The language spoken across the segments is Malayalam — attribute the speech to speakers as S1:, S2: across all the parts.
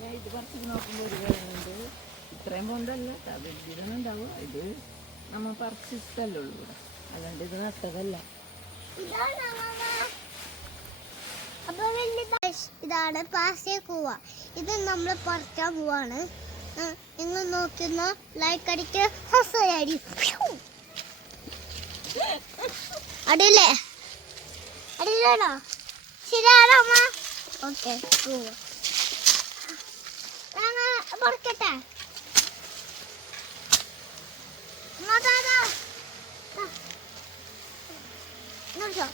S1: ഞാൻ ഇത് പറിച്ച് നോക്കുമ്പോൾ ഒരു കാര്യമുണ്ട് ഇത്രയും പോണ്ടല്ല കേട്ടോ വലിയതൊന്നും ഉണ്ടാവും. ഇത് നമ്മൾ പറിച്ചിട്ടല്ലേ ഉള്ളൂ ഇവിടെ. അല്ലാണ്ട് ഇത് നട്ടതല്ല.
S2: ഇതാണ് അമ്മമ്മ. അപ്പൊ വലിയ ഇതാണ് പാസ്യ കൂവ. ഇത് നമ്മൾ പറിക്കാൻ പോവാണ്. നിങ്ങൾ നോക്കുന്ന ലൈക്ക് അടിക്ക് ഹസയടി അടിയില്ലേ? അടിയിലാണോ ശരിയാണോ അമ്മ. ഓക്കെ ഞങ്ങൾ പറിക്കട്ടെ ഇങ്ങോട്ടാ നോക്കിയോ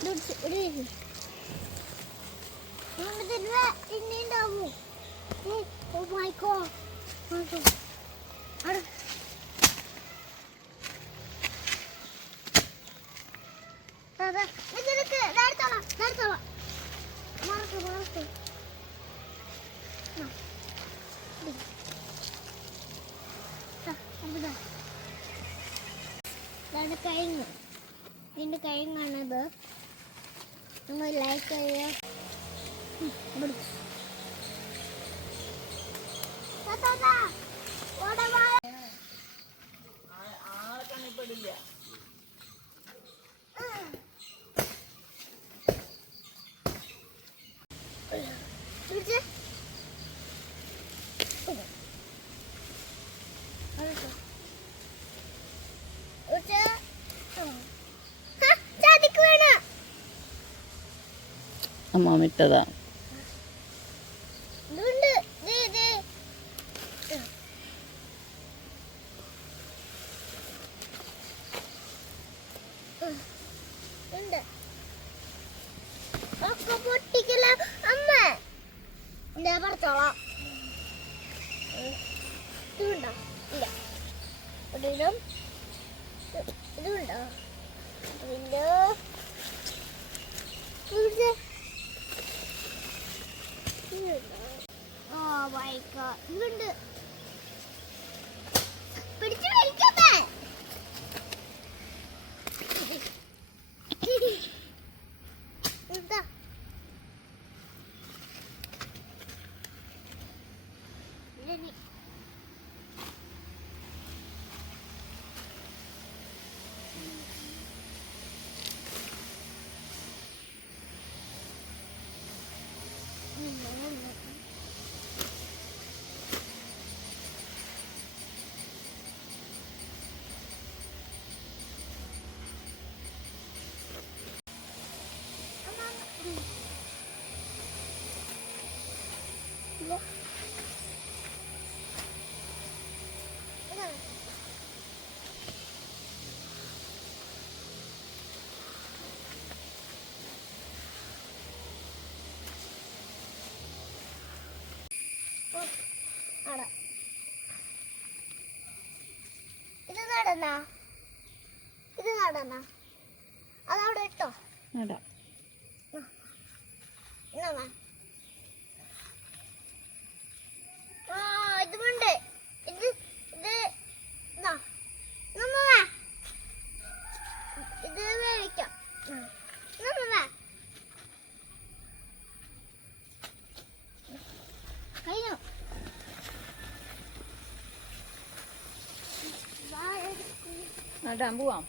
S2: Duduk, duduk. Yang ഇതാണ് കഴിഞ്ഞു ഇതിന്റെ കഴിഞ്ഞാണത് നമ്മൾ ലൈക്ക് ചെയ്യാം. ഉം, ഇവിടെ. താ, താ, താ. ഓടെ വാ.
S1: ആളെ കണ്ണിപ്പെടില്ല
S2: പിടിച്ച്. അടുത്ത്. പിടിച്ച്. ഹ, ചതിക്ക് വീണ്.
S1: അമ്മ വിട്ടതാ
S2: ഇതുണ്ട്. ദേ, ദേ. ഉം. ഉണ്ട്. ഒക്കെ പൊട്ടിക്കല അമ്മ ഞാൻ ഇതുണ്ടോ? ഇതുണ്ടോ? ഇതുണ്ടോ ഇല്ല ഒരിടം ഇതുണ്ടോ ഇല്ല ഇത് ഓ മൈ ഗോഡ് ഇതുണ്ട്. പിടിച്ചു വലിക്കട്ടെ എന്താ ആടാ. ഇത് നടന്നാ? ഇത് നടന്ന? അതവിടെ ഇട്ടോ?
S1: നടാ.
S2: എന്നാ ആ ഇതുമുണ്ട് ഇത് ഇത് ഇതാ നമ്മ ഇത് വേവിക്കാം നമ്മ കഴിഞ്ഞു
S1: നടാൻ പോവാം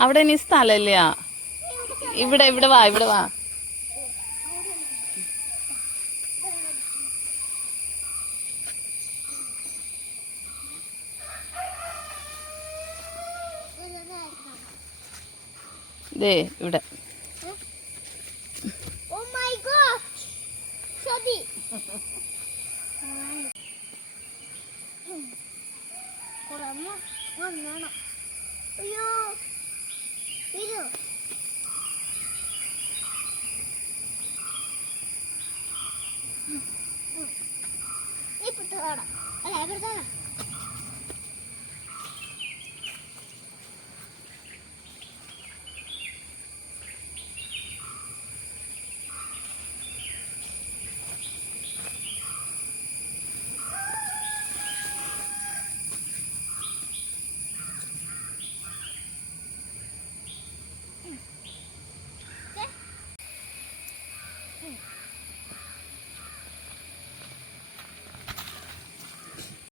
S1: അവിടെ
S2: ഇനി സ്ഥലമില്ല. ഇവിടെ ഇവിടെ വാ ഇവിടെ വാ. ദേ ഇവിടെ.
S1: ഓടാം അല്ല എവിടുത്തെ